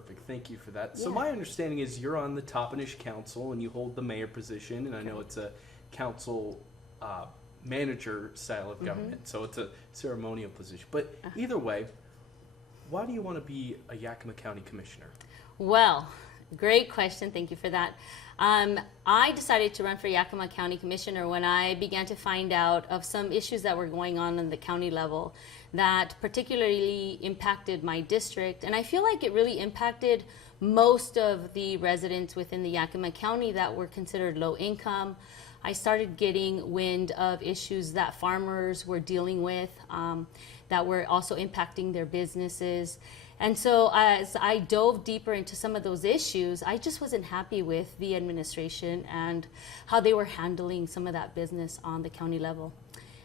Perfect. Thank you for that. Yeah. So my understanding is you're on the Toppenish Council and you hold the mayor position, and I know it's a council manager style of government, so it's a ceremonial position. But either way, why do you want to be a Yakima County Commissioner? Well, great question. Thank you for that. I decided to run for Yakima County Commissioner when I began to find out of some issues that were going on the county level that particularly impacted my district. And I feel like it really impacted most of the residents within the Yakima County that were considered low income. I started getting wind of issues that farmers were dealing with that were also impacting their businesses. And so as I dove deeper into some of those issues, I just wasn't happy with the administration and how they were handling some of that business on the county level.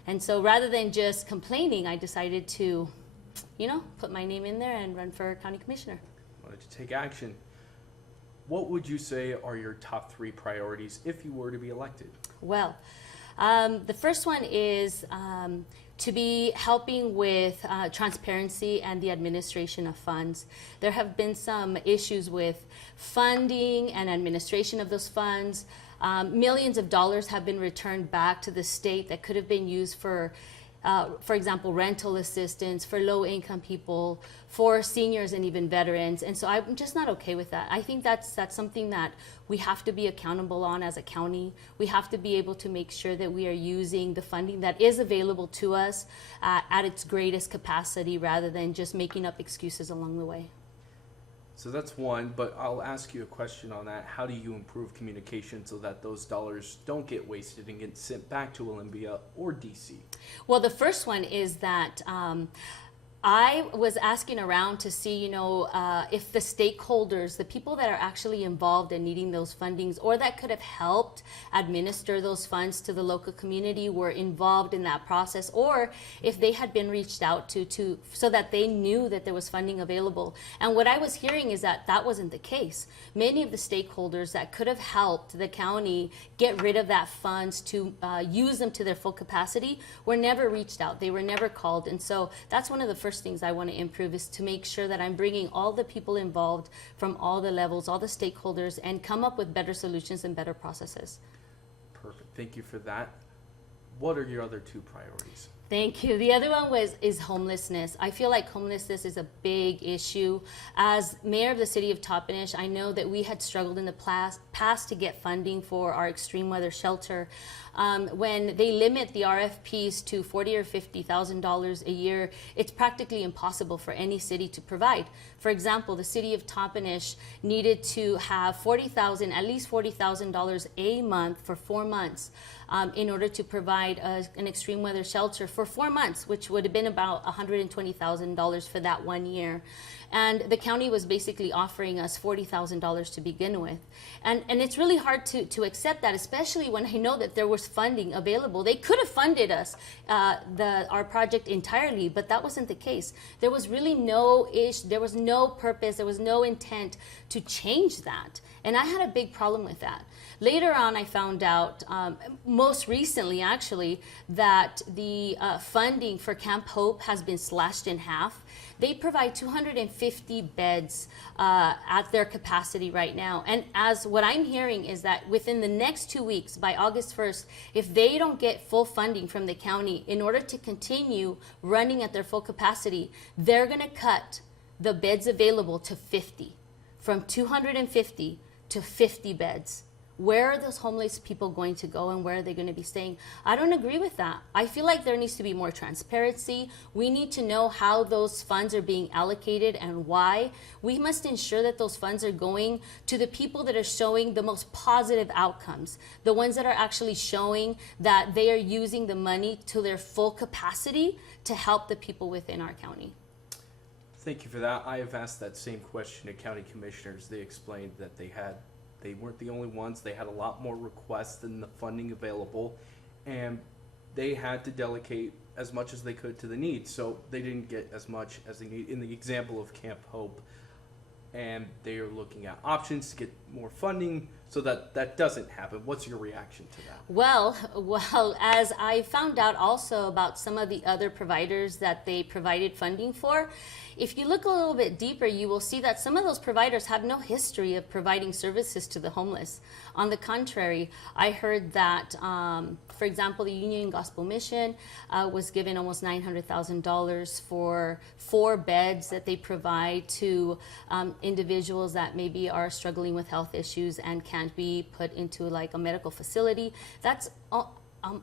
And so rather than just complaining, I decided to, put my name in there and run for county commissioner. Wanted to take action. What would you say are your top 3 priorities if you were to be elected? Well, the first one is to be helping with transparency and the administration of funds. There have been some issues with funding and administration of those funds. Millions of dollars have been returned back to the state that could have been used for example, rental assistance for low-income people, for seniors and even veterans. And so I'm just not okay with that. I think that's something that we have to be accountable on as a county. We have to be able to make sure that we are using the funding that is available to us at its greatest capacity rather than just making up excuses along the way. So that's one, but I'll ask you a question on that. How do you improve communication so that those dollars don't get wasted and get sent back to Olympia or DC? Well, the first one is that I was asking around to see, if the stakeholders, the people that are actually involved in needing those fundings or that could have helped administer those funds to the local community were involved in that process, or if they had been reached out to so that they knew that there was funding available. And what I was hearing is that that wasn't the case. Many of the stakeholders that could have helped the county get rid of that funds to use them to their full capacity were never reached out. They were never called. And so that's one of the first things I want to improve, is to make sure that I'm bringing all the people involved from all the levels, all the stakeholders, and come up with better solutions and better processes. Perfect. Thank you for that. What are your other 2 priorities? Thank you. The other one is homelessness. I feel like homelessness is a big issue. As mayor of the city of Toppenish, I know that we had struggled in the past to get funding for our extreme weather shelter. When they limit the RFPs to $40,000 or $50,000 a year, it's practically impossible for any city to provide. For example, the city of Toppenish needed to have at least $40,000 a month for 4 months in order to provide an extreme weather shelter for 4 months, which would have been about $120,000 for that 1 year. And the county was basically offering us $40,000 to begin with. And it's really hard to accept that, especially when I know that there was funding available. They could have funded us, our project entirely, but that wasn't the case. There was really there was no purpose, there was no intent to change that. And I had a big problem with that. Later on, I found out, most recently actually, that the funding for Camp Hope has been slashed in half. They provide 250 beds at their capacity right now. And as what I'm hearing is that within the next 2 weeks, by August 1st, if they don't get full funding from the county in order to continue running at their full capacity, they're going to cut the beds available to 50, from 250 to 50 beds. Where are those homeless people going to go and where are they going to be staying? I don't agree with that. I feel like there needs to be more transparency. We need to know how those funds are being allocated and why. We must ensure that those funds are going to the people that are showing the most positive outcomes, the ones that are actually showing that they are using the money to their full capacity to help the people within our county. Thank you for that. I have asked that same question to county commissioners. They explained that they weren't the only ones. They had a lot more requests than the funding available, and they had to delegate as much as they could to the needs. So they didn't get as much as they need. In the example of Camp Hope, and they are looking at options to get more funding so that that doesn't happen. What's your reaction to that? Well, as I found out also about some of the other providers that they provided funding for, if you look a little bit deeper, you will see that some of those providers have no history of providing services to the homeless. On the contrary, I heard that, for example, the Union Gospel Mission was given almost $900,000 for 4 beds that they provide to individuals that maybe are struggling with health issues and can't be put into like a medical facility. That's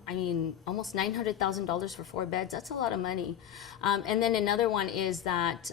I mean, almost $900,000 for 4 beds. That's a lot of money. And then another one is that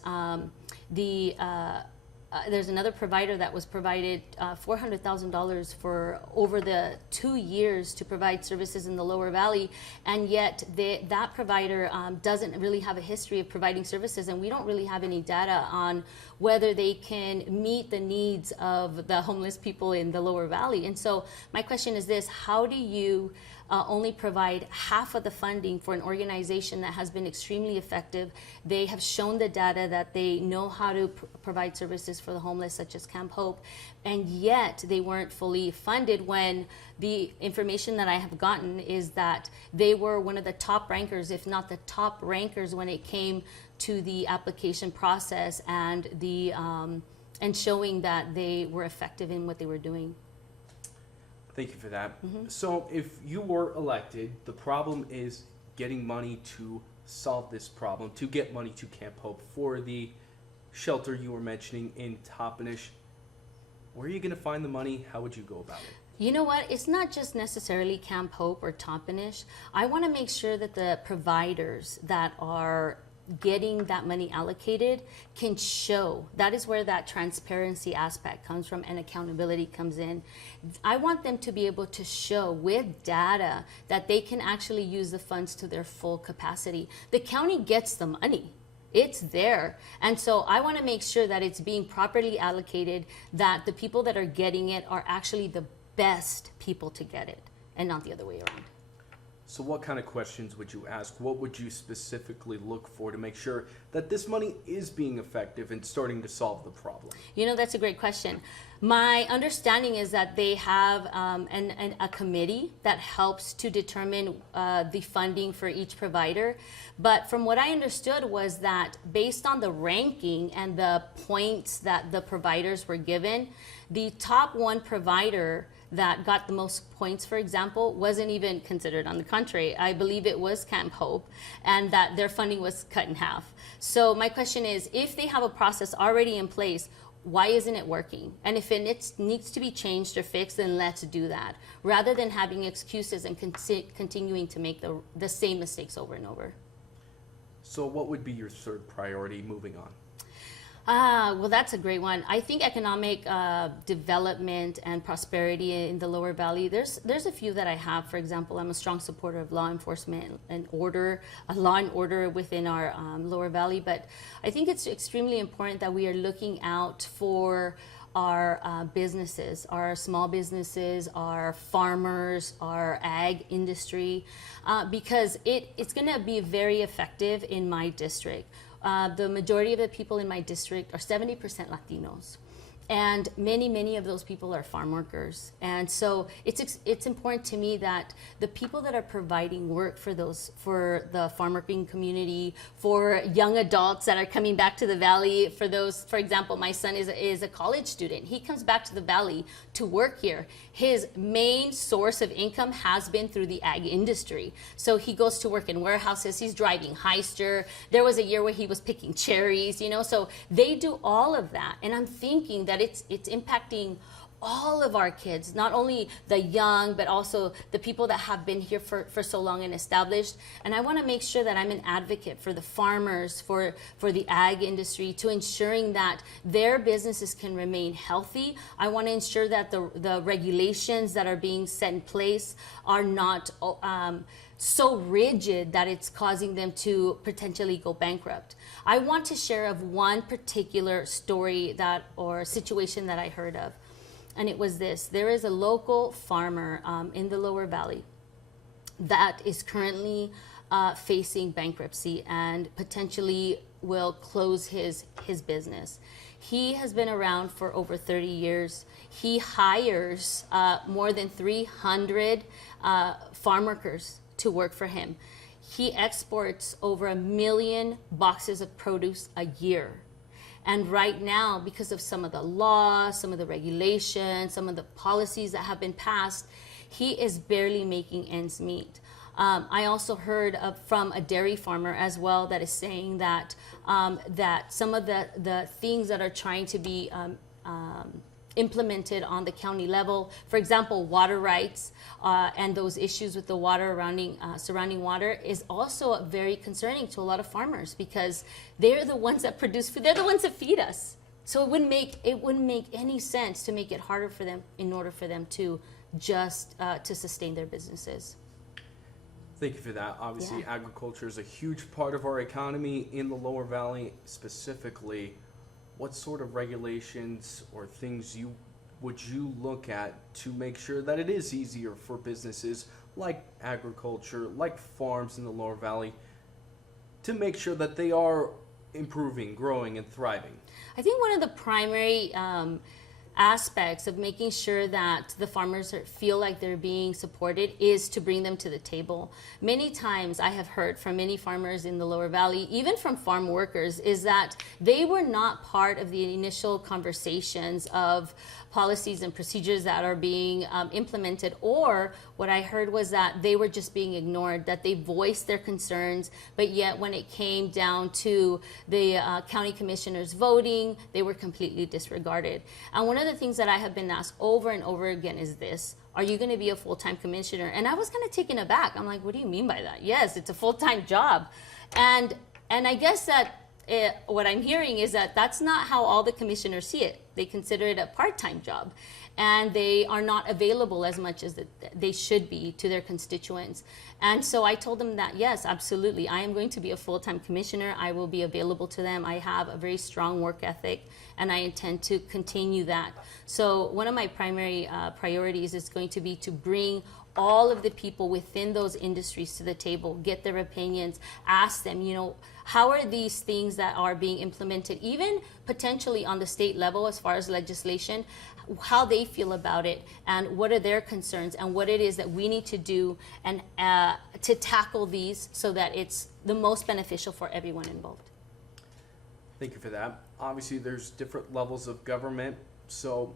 there's another provider that was provided $400,000 for over the 2 years to provide services in the Lower Valley, and yet that provider doesn't really have a history of providing services, and we don't really have any data on whether they can meet the needs of the homeless people in the Lower Valley. And so my question is this: how do you only provide half of the funding for an organization that has been extremely effective? They have shown the data that they know how to provide services for the homeless, such as Camp Hope, and yet they weren't fully funded, when the information that I have gotten is that they were one of the top rankers, if not the top rankers, when it came to the application process and the and showing that they were effective in what they were doing. Thank you for that. So if you were elected, the problem is getting money to solve this problem, to get money to Camp Hope for the shelter you were mentioning in Toppenish. Where are you going to find the money? How would you go about it? You know what? It's not just necessarily Camp Hope or Toppenish. I want to make sure that the providers that are getting that money allocated can show. That is where that transparency aspect comes from and accountability comes in. I want them to be able to show with data that they can actually use the funds to their full capacity. The county gets the money. It's there. And so I want to make sure that it's being properly allocated, that the people that are getting it are actually the best people to get it, and not the other way around. So what kind of questions would you ask? What would you specifically look for to make sure that this money is being effective and starting to solve the problem? You know, that's a great question. My understanding is that they have a committee that helps to determine the funding for each provider. But from what I understood was that based on the ranking and the points that the providers were given, the top 1 provider that got the most points, for example, wasn't even considered. On the contrary, I believe it was Camp Hope, and that their funding was cut in half. So my question is, if they have a process already in place, why isn't it working? And if it needs to be changed or fixed, then let's do that, rather than having excuses and continuing to make the same mistakes over and over. So what would be your 3rd priority moving on? Well, that's a great one. I think economic development and prosperity in the Lower Valley, there's a few that I have. For example, I'm a strong supporter of law enforcement and law and order within our Lower Valley. But I think it's extremely important that we are looking out for our businesses, our small businesses, our farmers, our ag industry, because it's going to be very effective in my district. The majority of the people in my district are 70% Latinos. And many of those people are farm workers. And so it's important to me that the people that are providing work for the farm working community, for young adults that are coming back to the valley, for example, my son is a college student. He comes back to the valley to work here. His main source of income has been through the ag industry. So he goes to work in warehouses, he's driving Heister. There was a year where he was picking cherries, so they do all of that. And I'm thinking that it's impacting all of our kids, not only the young, but also the people that have been here for so long and established. And I want to make sure that I'm an advocate for the farmers, for the ag industry, to ensuring that their businesses can remain healthy. I want to ensure that the regulations that are being set in place are not so rigid that it's causing them to potentially go bankrupt. I want to share of one particular story or situation that I heard of. And it was this: there is a local farmer in the Lower Valley that is currently facing bankruptcy and potentially will close his business. He has been around for over 30 years. He hires more than 300 farm workers to work for him. he exports over 1 million boxes of produce a year. And right now, because of some of the laws, some of the regulations, some of the policies that have been passed, he is barely making ends meet. I also heard from a dairy farmer as well that is saying that that some of the things that are trying to be implemented on the county level, for example, water rights and those issues with the water surrounding water, is also very concerning to a lot of farmers, because they're the ones that produce food. They're the ones that feed us. So it wouldn't make any sense to make it harder for them in order for them to just to sustain their businesses. Thank you for that. Obviously, Yeah. agriculture is a huge part of our economy in the Lower Valley specifically. What sort of regulations or things would you look at to make sure that it is easier for businesses like agriculture, like farms in the Lower Valley, to make sure that they are improving, growing, and thriving? I think one of the primary aspects of making sure that the farmers feel like they're being supported is to bring them to the table. Many times I have heard from many farmers in the Lower Valley, even from farm workers, is that they were not part of the initial conversations of policies and procedures that are being implemented, or what I heard was that they were just being ignored, that they voiced their concerns, but yet when it came down to the county commissioners voting, they were completely disregarded. And one of the things that I have been asked over and over again is this: are you going to be a full-time commissioner? And I was kind of taken aback. I'm like, what do you mean by that? Yes, it's a full-time job. And I guess that what I'm hearing is that that's not how all the commissioners see it. They consider it a part-time job, and they are not available as much as they should be to their constituents. And so I told them that, yes, absolutely, I am going to be a full-time commissioner. I will be available to them. I have a very strong work ethic, and I intend to continue that. So one of my primary priorities is going to be to bring all of the people within those industries to the table, get their opinions, ask them, how are these things that are being implemented, even potentially on the state level as far as legislation, how they feel about it, and what are their concerns, and what it is that we need to do and to tackle these so that it's the most beneficial for everyone involved. Thank you for that. Obviously, there's different levels of government, so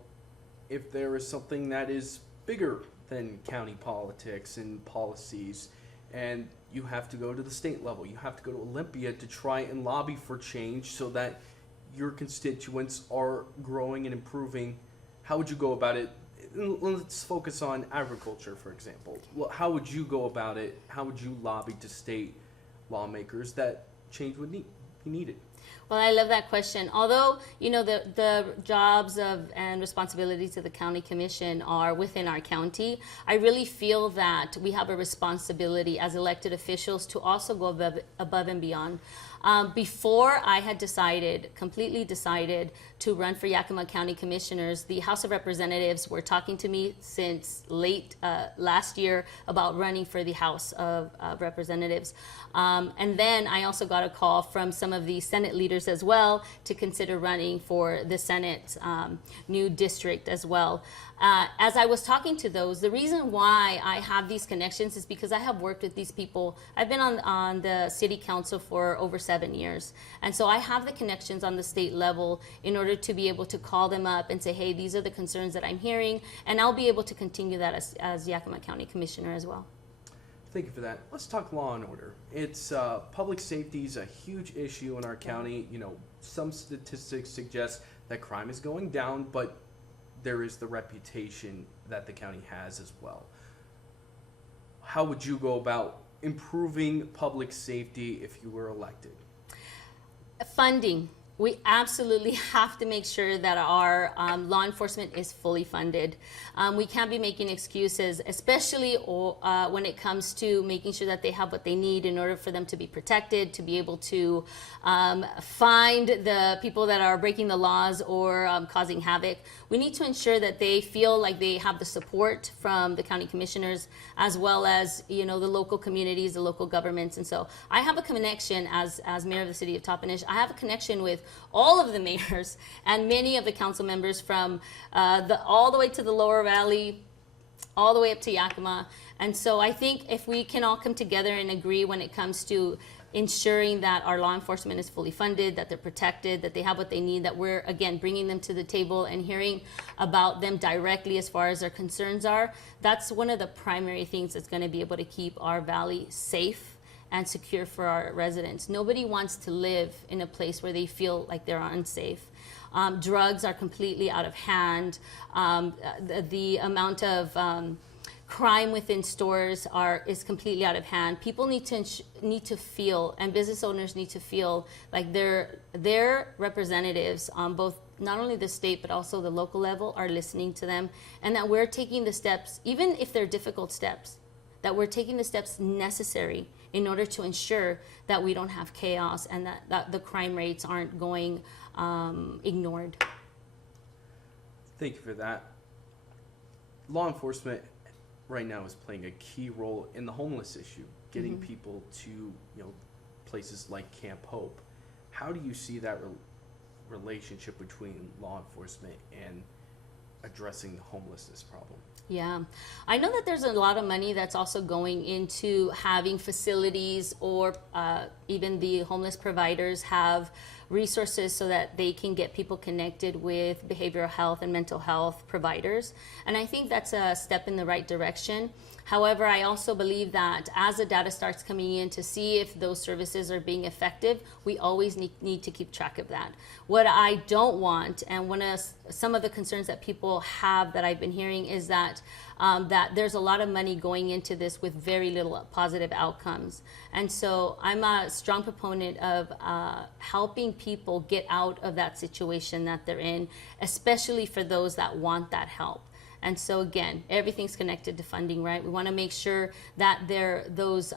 if there is something that is bigger than county politics and policies, and you have to go to the state level, you have to go to Olympia to try and lobby for change so that your constituents are growing and improving, how would you go about it? Let's focus on agriculture, for example. How would you go about it? How would you lobby to state lawmakers that change would be needed? Well, I love that question. Although, the jobs and responsibilities of the county commission are within our county, I really feel that we have a responsibility as elected officials to also go above and beyond. Before I had completely decided to run for Yakima County Commissioners, the House of Representatives were talking to me since late last year about running for the House of Representatives. And then I also got a call from some of the Senate leaders as well to consider running for the Senate new district as well. As I was talking to those, the reason why I have these connections is because I have worked with these people. I've been on the city council for over 7 years. And so I have the connections on the state level in order to be able to call them up and say, hey, these are the concerns that I'm hearing. And I'll be able to continue that as Yakima County Commissioner as well. Thank you for that. Let's talk law and order. It's public safety is a huge issue in our county. Some statistics suggest that crime is going down, but there is the reputation that the county has as well. How would you go about improving public safety if you were elected? Funding. We absolutely have to make sure that our law enforcement is fully funded. We can't be making excuses, especially when it comes to making sure that they have what they need in order for them to be protected, to be able to find the people that are breaking the laws or causing havoc. We need to ensure that they feel like they have the support from the county commissioners, as well as the local communities, the local governments. And so I have a connection as mayor of the city of Toppenish. I have a connection with all of the mayors and many of the council members from all the way to the Lower Valley, all the way up to Yakima. And so I think if we can all come together and agree when it comes to ensuring that our law enforcement is fully funded, that they're protected, that they have what they need, that we're, again, bringing them to the table and hearing about them directly as far as their concerns are, that's one of the primary things that's going to be able to keep our valley safe and secure for our residents. Nobody wants to live in a place where they feel like they're unsafe. Drugs are completely out of hand. The amount of crime within stores is completely out of hand. People need to feel, and business owners need to feel like their representatives on both, not only the state but also the local level, are listening to them, and that we're taking the steps, even if they're difficult steps, that we're taking the steps necessary in order to ensure that we don't have chaos and that the crime rates aren't going ignored. Thank you for that. Law enforcement right now is playing a key role in the homeless issue, getting people to places like Camp Hope. How do you see that relationship between law enforcement and addressing the homelessness problem? Yeah, I know that there's a lot of money that's also going into having facilities, or even the homeless providers have resources so that they can get people connected with behavioral health and mental health providers. And I think that's a step in the right direction. However, I also believe that as the data starts coming in to see if those services are being effective, we always need to keep track of that. What I don't want, and some of the concerns that people have that I've been hearing, is that there's a lot of money going into this with very little positive outcomes. And so I'm a strong proponent of helping people get out of that situation that they're in, especially for those that want that help. And so again, everything's connected to funding, right? We want to make sure that those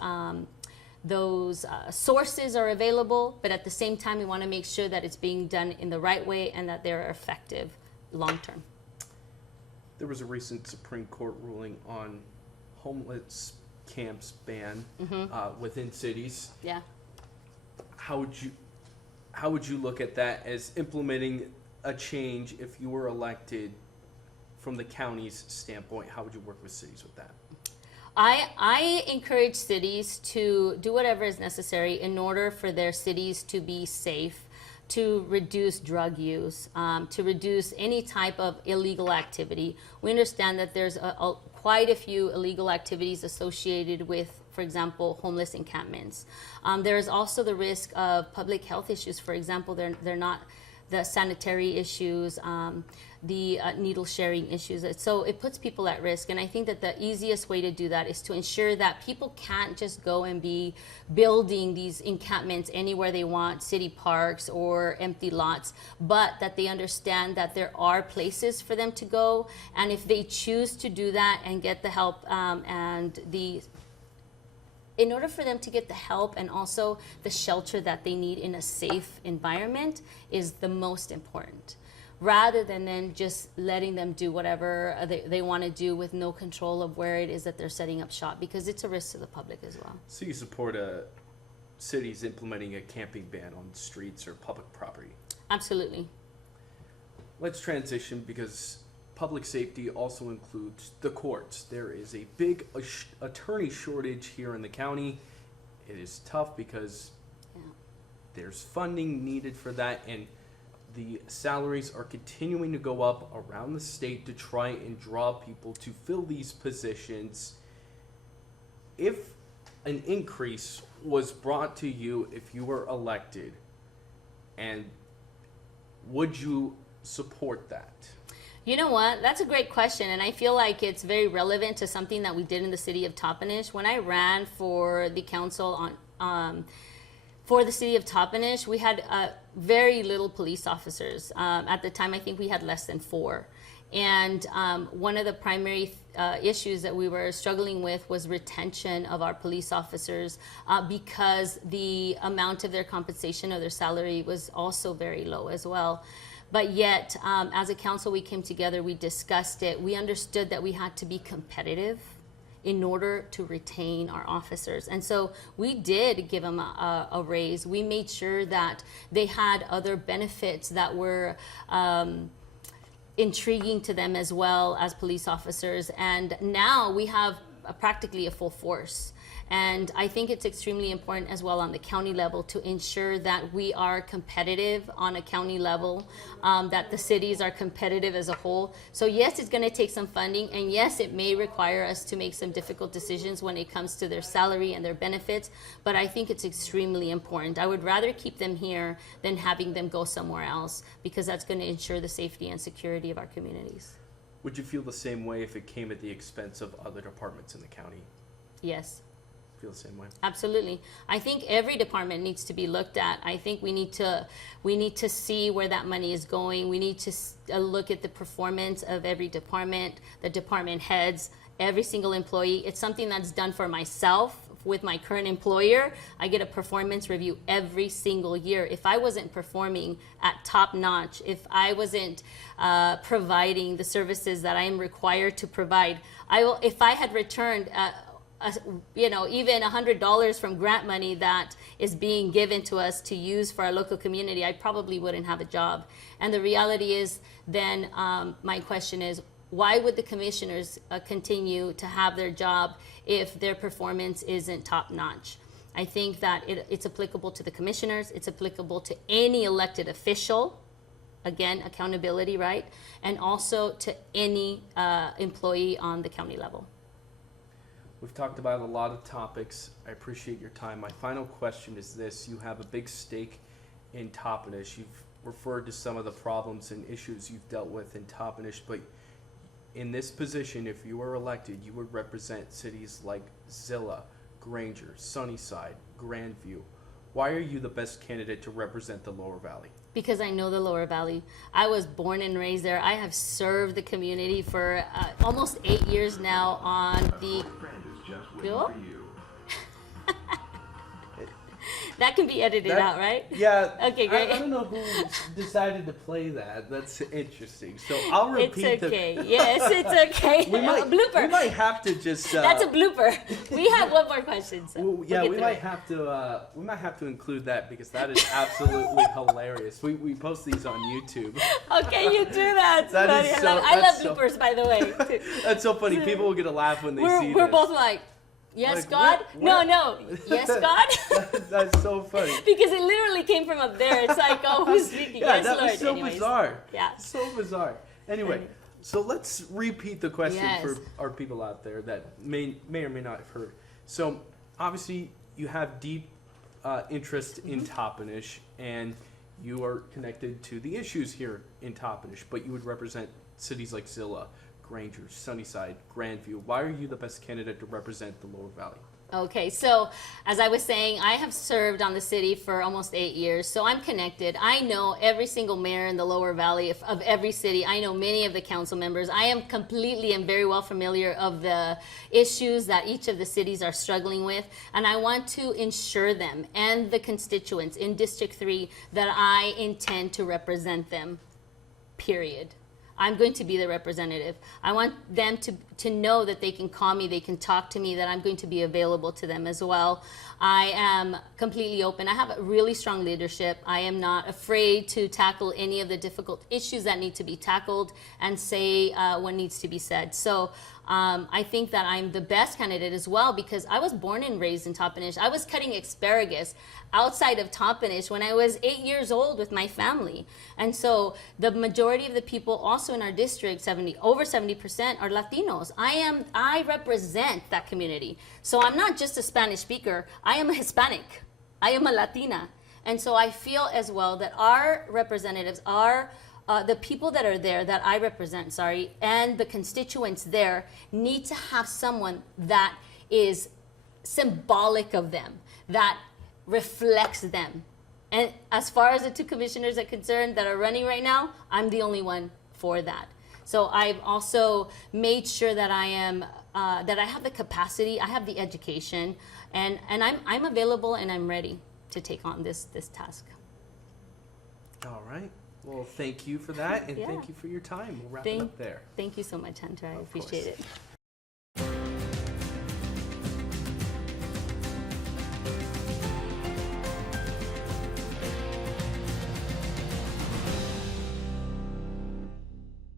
sources are available, but at the same time, we want to make sure that it's being done in the right way and that they're effective long term. There was a recent Supreme Court ruling on homeless camps ban within cities. Yeah. How would you look at that as implementing a change if you were elected? From the county's standpoint, how would you work with cities with that? I encourage cities to do whatever is necessary in order for their cities to be safe, to reduce drug use, to reduce any type of illegal activity. We understand that there's quite a few illegal activities associated with, for example, homeless encampments. There is also the risk of public health issues. For example, they're not the sanitary issues, the needle sharing issues. So it puts people at risk. And I think that the easiest way to do that is to ensure that people can't just go and be building these encampments anywhere they want, city parks or empty lots, but that they understand that there are places for them to go. And if they choose to do that and get the help in order for them to get the help and also the shelter that they need in a safe environment is the most important, rather than then just letting them do whatever they want to do with no control of where it is that they're setting up shop, because it's a risk to the public as well. So you support cities implementing a camping ban on streets or public property? Absolutely. Let's transition, because public safety also includes the courts. There is a big attorney shortage here in the county. It is tough because there's funding needed for that, and the salaries are continuing to go up around the state to try and draw people to fill these positions. If an increase was brought to you if you were elected, and would you support that? You know what? That's a great question, and I feel like it's very relevant to something that we did in the city of Toppenish. When I ran for the council for the city of Toppenish, we had very little police officers. At the time, I think we had less than 4. And one of the primary issues that we were struggling with was retention of our police officers, because the amount of their compensation or their salary was also very low as well. But yet, as a council, we came together, we discussed it. We understood that we had to be competitive in order to retain our officers. And so we did give them a raise. We made sure that they had other benefits that were intriguing to them as well as police officers. And now we have practically a full force. And I think it's extremely important as well on the county level to ensure that we are competitive on a county level, that the cities are competitive as a whole. So yes, it's going to take some funding, and yes, it may require us to make some difficult decisions when it comes to their salary and their benefits, but I think it's extremely important. I would rather keep them here than having them go somewhere else, because that's going to ensure the safety and security of our communities. Would you feel the same way if it came at the expense of other departments in the county? Yes. Feel the same way? Absolutely. I think every department needs to be looked at. I think we need to see where that money is going. We need to look at the performance of every department, the department heads, every single employee. It's something that's done for myself with my current employer. I get a performance review every single year. If I wasn't performing at top notch, if I wasn't providing the services that I am required to provide, if I had returned even $100 from grant money that is being given to us to use for our local community, I probably wouldn't have a job. And the reality is then, my question is, why would the commissioners continue to have their job if their performance isn't top notch? I think that it's applicable to the commissioners, it's applicable to any elected official, again, accountability, right? And also to any employee on the county level. We've talked about a lot of topics. I appreciate your time. My final question is this. You have a big stake in Toppenish. You've referred to some of the problems and issues you've dealt with in Toppenish, but in this position, if you were elected, you would represent cities like Zillah, Granger, Sunnyside, Grandview. Why are you the best candidate to represent the Lower Valley? Because I know the Lower Valley. I was born and raised there. I have served the community for almost 8 years now on the... Bill? That can be edited out, right? Yeah. Okay, great. I don't know who decided to play that. That's interesting. So I'll repeat It's okay. Yes, it's okay. A blooper. We might have to just. That's a blooper. We have one more question. So we might have to include that because that is absolutely hilarious. We post these on YouTube. Okay, you do that. I love bloopers, by the way. That's so funny. People will get a laugh when they see We're this. both like, yes, Like, God? what? No. Yes, God? That's so funny. Because it literally came from up there. It's like, oh, who's speaking? Yeah, Yes, that Lord. was so Anyways. bizarre. Yeah. So bizarre. Anyway, so let's repeat the question Yes. for our people out there that may or may not have heard. So obviously you have deep interest in Toppenish, and you are connected to the issues here in Toppenish, but you would represent cities like Zillah, Granger, Sunnyside, Grandview. Why are you the best candidate to represent the Lower Valley? Okay, so as I was saying, I have served on the city for almost 8 years, so I'm connected. I know every single mayor in the Lower Valley of every city. I know many of the council members. I am completely and very well familiar of the issues that each of the cities are struggling with, and I want to ensure them and the constituents in District 3 that I intend to represent them, period. I'm going to be the representative. I want them to know that they can call me, they can talk to me, that I'm going to be available to them as well. I am completely open. I have a really strong leadership. I am not afraid to tackle any of the difficult issues that need to be tackled and say what needs to be said. So I think that I'm the best candidate as well because I was born and raised in Toppenish. I was cutting asparagus outside of Toppenish when I was 8 years old with my family. And so the majority of the people also in our district, over 70% are Latinos. I represent that community. So I'm not just a Spanish speaker. I am a Hispanic. I am a Latina. And so I feel as well that our representatives are the people that are there, that I represent, and the constituents there need to have someone that is symbolic of them, that reflects them. And as far as the two commissioners are concerned that are running right now, I'm the only one for that. So I've also made sure that I am, that I have the capacity, I have the education, and I'm available and I'm ready to take on this task. All right. Well, thank you for that, and Yeah. thank you for your time. We'll wrap it up there. Thank you so much, Hunter. I appreciate it.